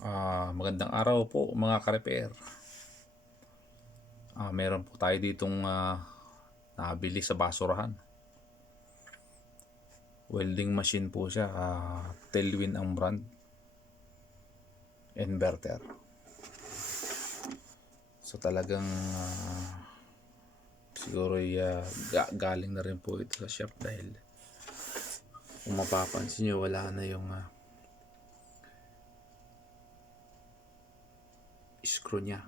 Magandang araw po mga ka-repair. Meron po tayo ditong nabili sa basurahan. Welding machine po siya. Telwin ang brand. Inverter. So talagang siguro galing na rin po ito sa shop dahil kung mapapansin nyo wala na yung screw niya.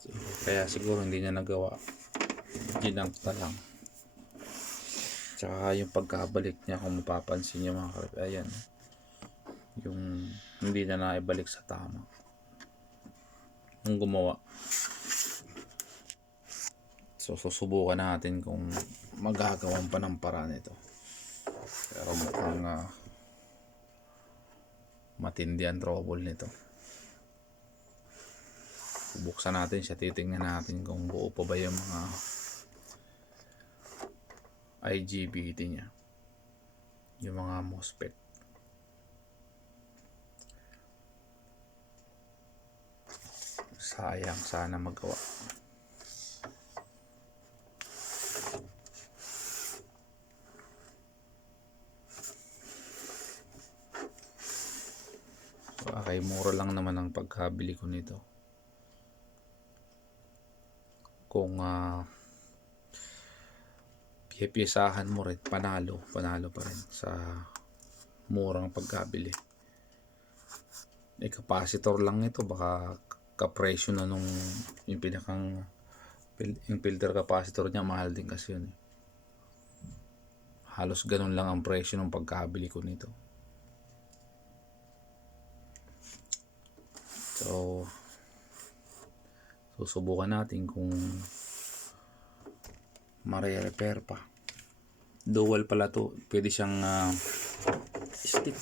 So, kaya siguro hindi niya nagawa, ginamp na lang. Tsaka yung pagkabalik niya, kung mapapansin niyo mga karap, ayan, yung hindi na naibalik sa tama nung gumawa. So susubukan natin kung magagawan pa ng paraan ito, pero mukhang matindi ang trouble nito. Buksan natin siya, titingnan natin kung buo pa ba yung mga IGBT niya, yung mga MOSFET. Sayang, sana magawa. So, okay, mura lang naman ang pagkabili ko nito. Kung piyesahan mo rin, panalo pa rin sa murang pagkabili. Capacitor lang ito, baka kapresyo na nung yung pinakang yung filter capacitor niya, mahal din kasi yun. Halos ganun lang ang presyo ng pagkabili ko nito. So susubukan natin kung mare-repair pa. Dual pala to, pwede siyang stick.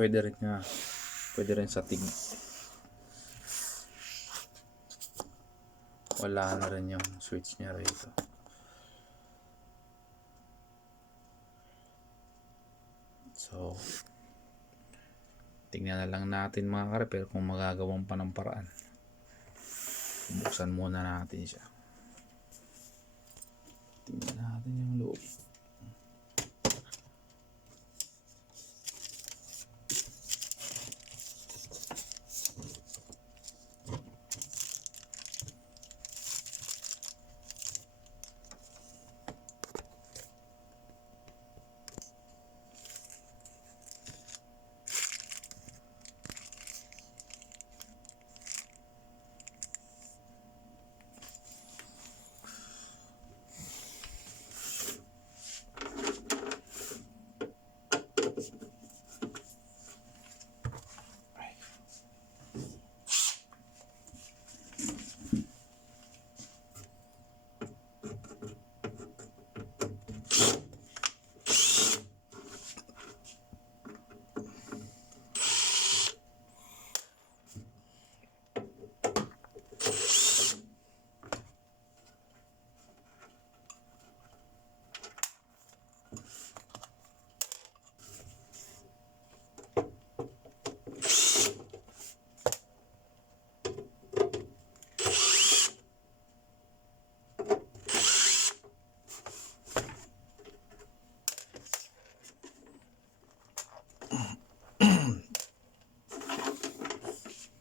pwede rin sa tig. Wala na rin yung switch niya rito. So tingnan na lang natin mga ka-repair kung magagawang pa ng paraan. Buksan muna natin siya. Tingnan natin yung loob.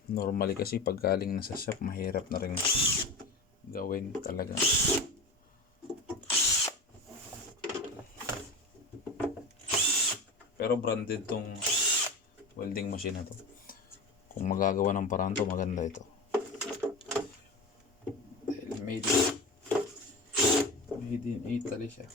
Normally kasi pag galing na sa shop, mahirap na rin gawin talaga. Pero branded tong welding machine na to. Kung magagawa ng paraan to, maganda ito. Dahil made in Italy siya.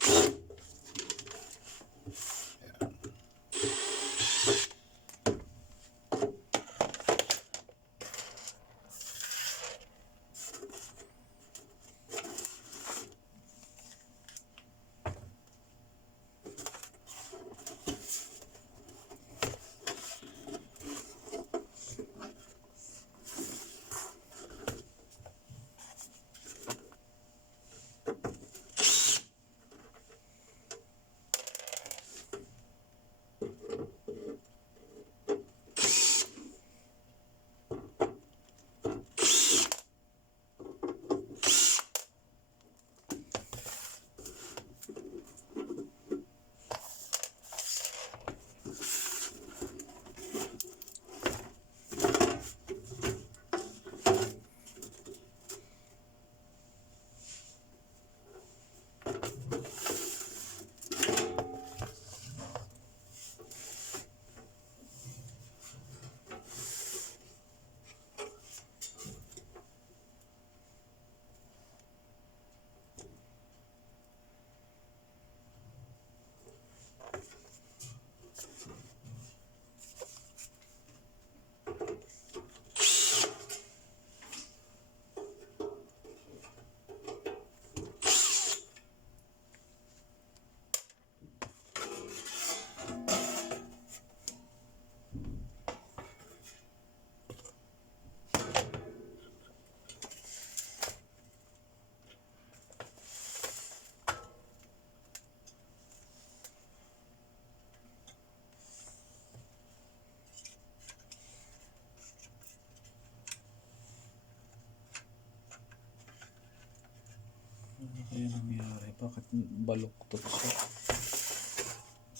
kaya nangyari? Bakit baluktot siya?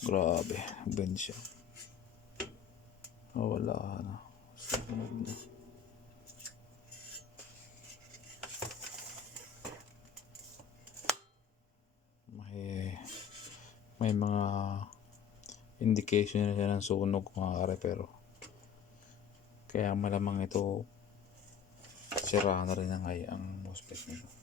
Grabe, bend siya. Oh, wala na. Sunog na. May mga indication na siya ng sunog mga kare, pero kaya malamang ito sira na rin ang MOSFET nito.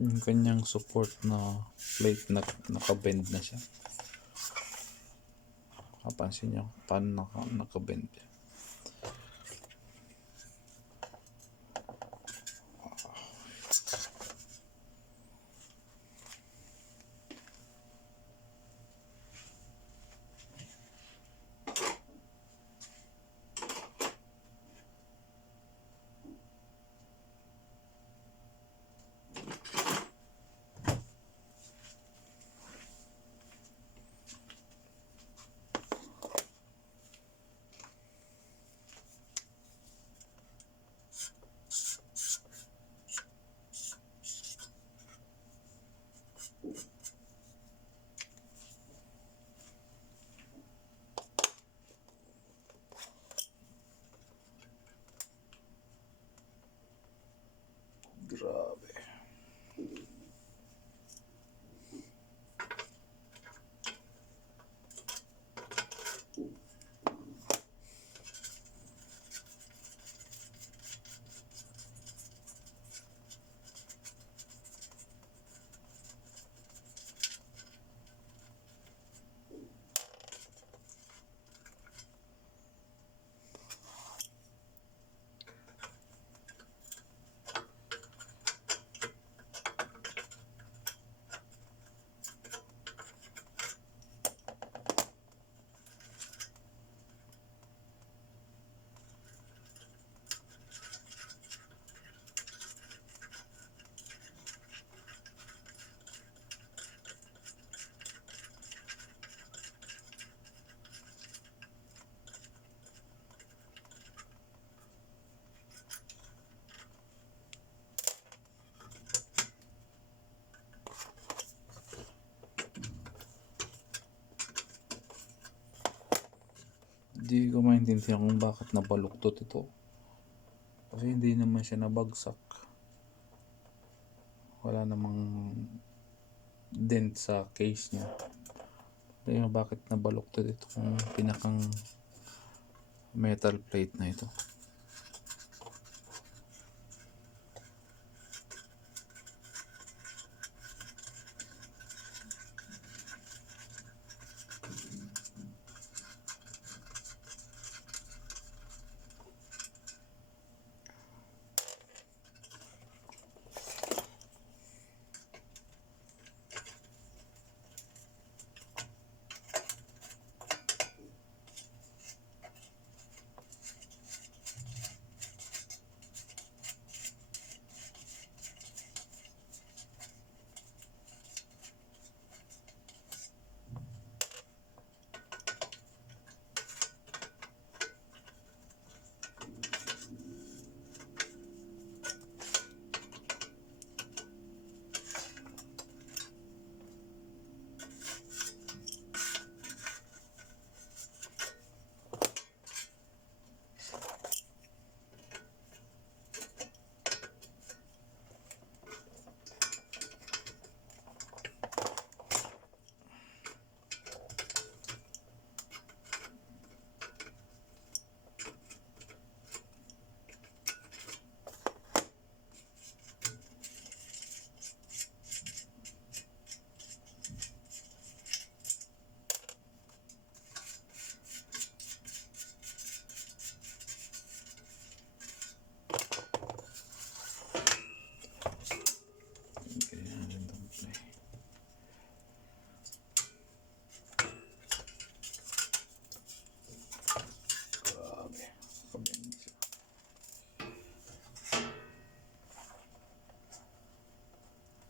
Yung kanyang support na plate na nakabend na siya. Kapansin nyo paano nakabend siya. Grabe. Hindi ko maintindihan kung bakit nabaluktot ito. Kasi hindi naman siya nabagsak. Wala namang dent sa case niya. Kaya bakit nabaluktot ito kung pinakang metal plate na ito.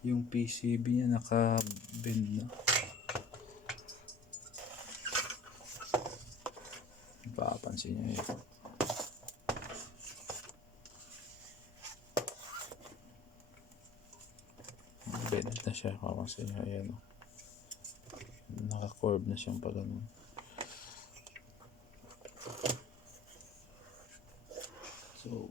Yung PCB niya naka-bend na. Papansin niyo yun. Bend na siya. Papansin niyo. Ayan. Naka-curve na siyang pa ganun. So,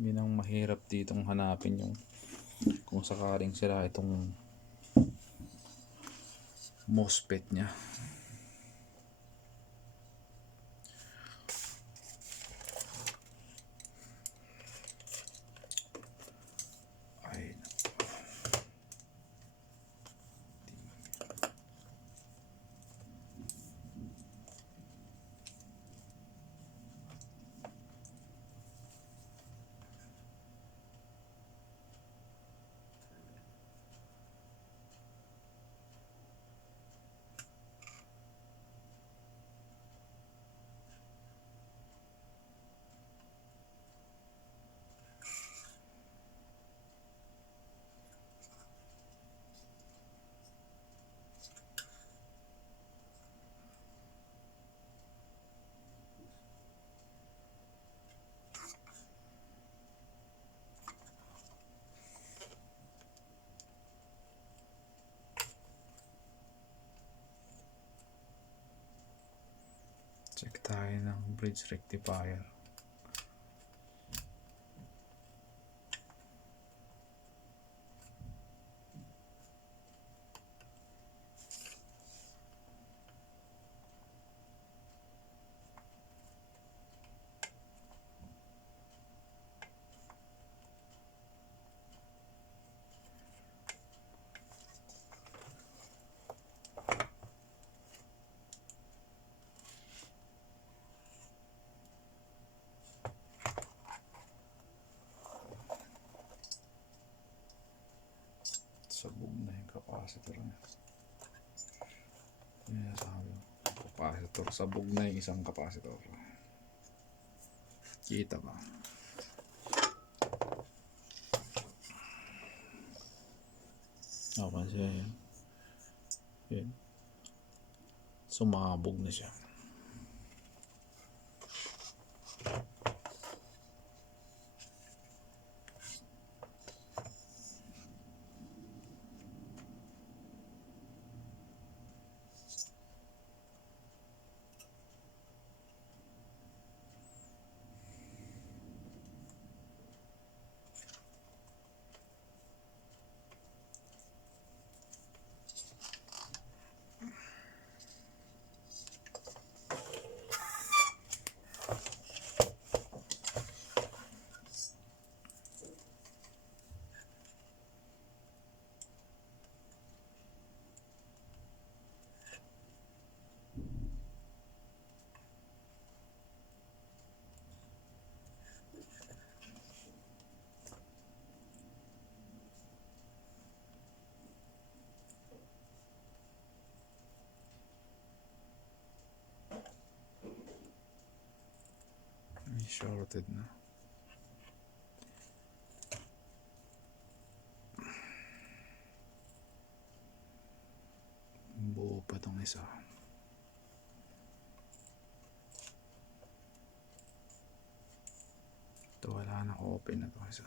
yun ang mahirap ditong hanapin yung kung sakaling sira itong MOSFET niya. Ay, Check tayo ng bridge rectifier. Sabog na yung capacitor niya. Yan sabi ko. Capacitor. Sabog na yung isang capacitor. Kita ba? Okay siya yan. Yan. Sumabog na siya. Shorted na. Buo pa tong isa. Ito wala na, open na to isa.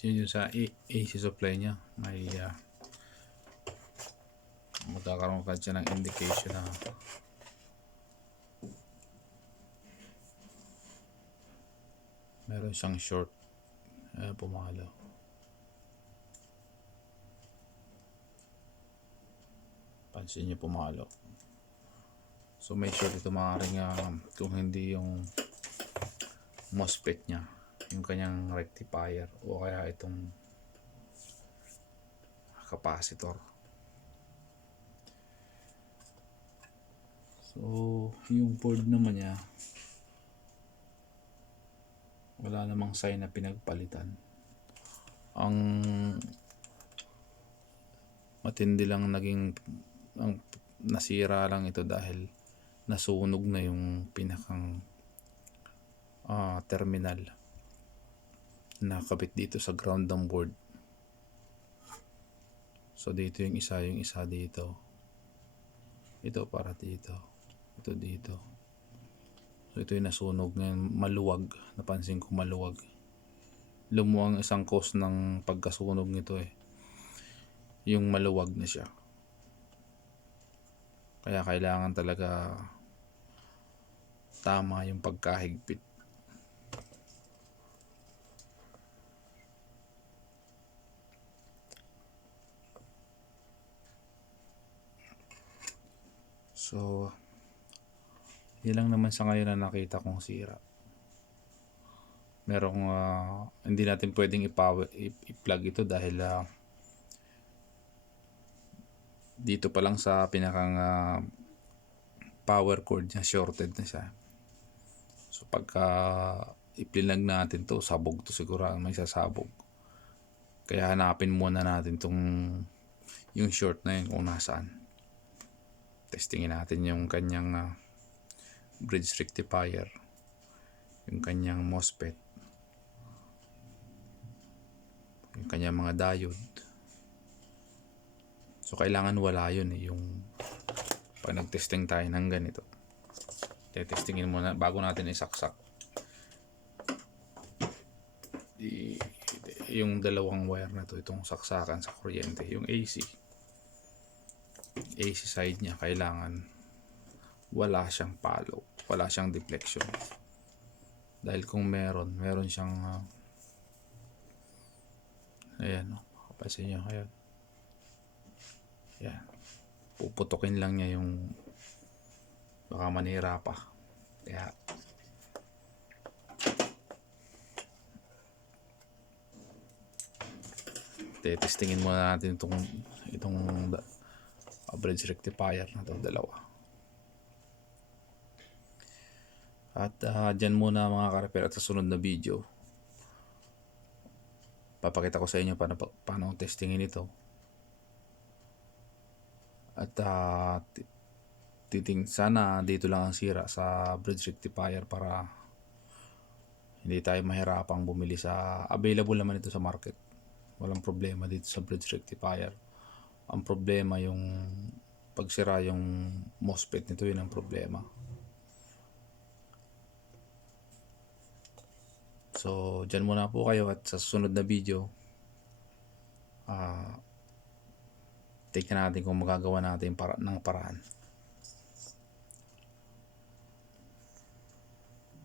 Yun yung sa AC supply niya, may magkakaroon ka siya ng indication na meron siyang short. Pumalo. Pansin niyo pumalo. So may short ito, maaaring kung hindi yung MOSFET niya, yung kanyang rectifier o kaya itong capacitor. So yung board naman niya, wala namang sign na pinagpalitan. Ang matindi lang naging ang nasira lang ito dahil nasunog na yung pinakang terminal na kabit dito sa ground ng board. So dito yung isa dito, ito para dito, ito dito. So ito yung nasunog ngayon, maluwag, napansin ko maluwag. Lumuwang isang cause ng pagkasunog nito yung maluwag na siya. Kaya kailangan talaga tama yung pagkahigpit. So yun lang naman sa ngayon na nakita kong sira. Merong hindi natin pwedeng i-plug ito dahil dito pa lang sa pinakang power cord niya, shorted na siya. So pagka iplinag natin to, sabog to siguro, may sasabog. Kaya hanapin muna natin yung short na yun kung nasaan. Testingin natin yung kanyang bridge rectifier, yung kanyang MOSFET, yung kanyang mga diode. So kailangan wala yun yung pag nag-testing tayo ng ganito. Testingin muna bago natin isaksak yung dalawang wire na to, itong saksakan sa kuryente, yung AC side niya. Kailangan wala siyang palo, wala siyang deflection, dahil kung meron siyang ayan, kapasin nyo, ayan, yan, puputukin lang niya yung, baka manira pa. Kaya testingin muna natin itong bridge rectifier na to, dalawa. At dyan muna mga ka-repair, at sa sunod na video papakita ko sa inyo paano testingin ito. At sana dito lang ang sira sa bridge rectifier para hindi tayo mahirapang bumili sa, available naman ito sa market, walang problema dito sa bridge rectifier. Ang problema yung pagsira yung MOSFET nito, yun ang problema. So dyan muna po kayo, at sa susunod na video tignan natin kung magagawa natin ng paraan.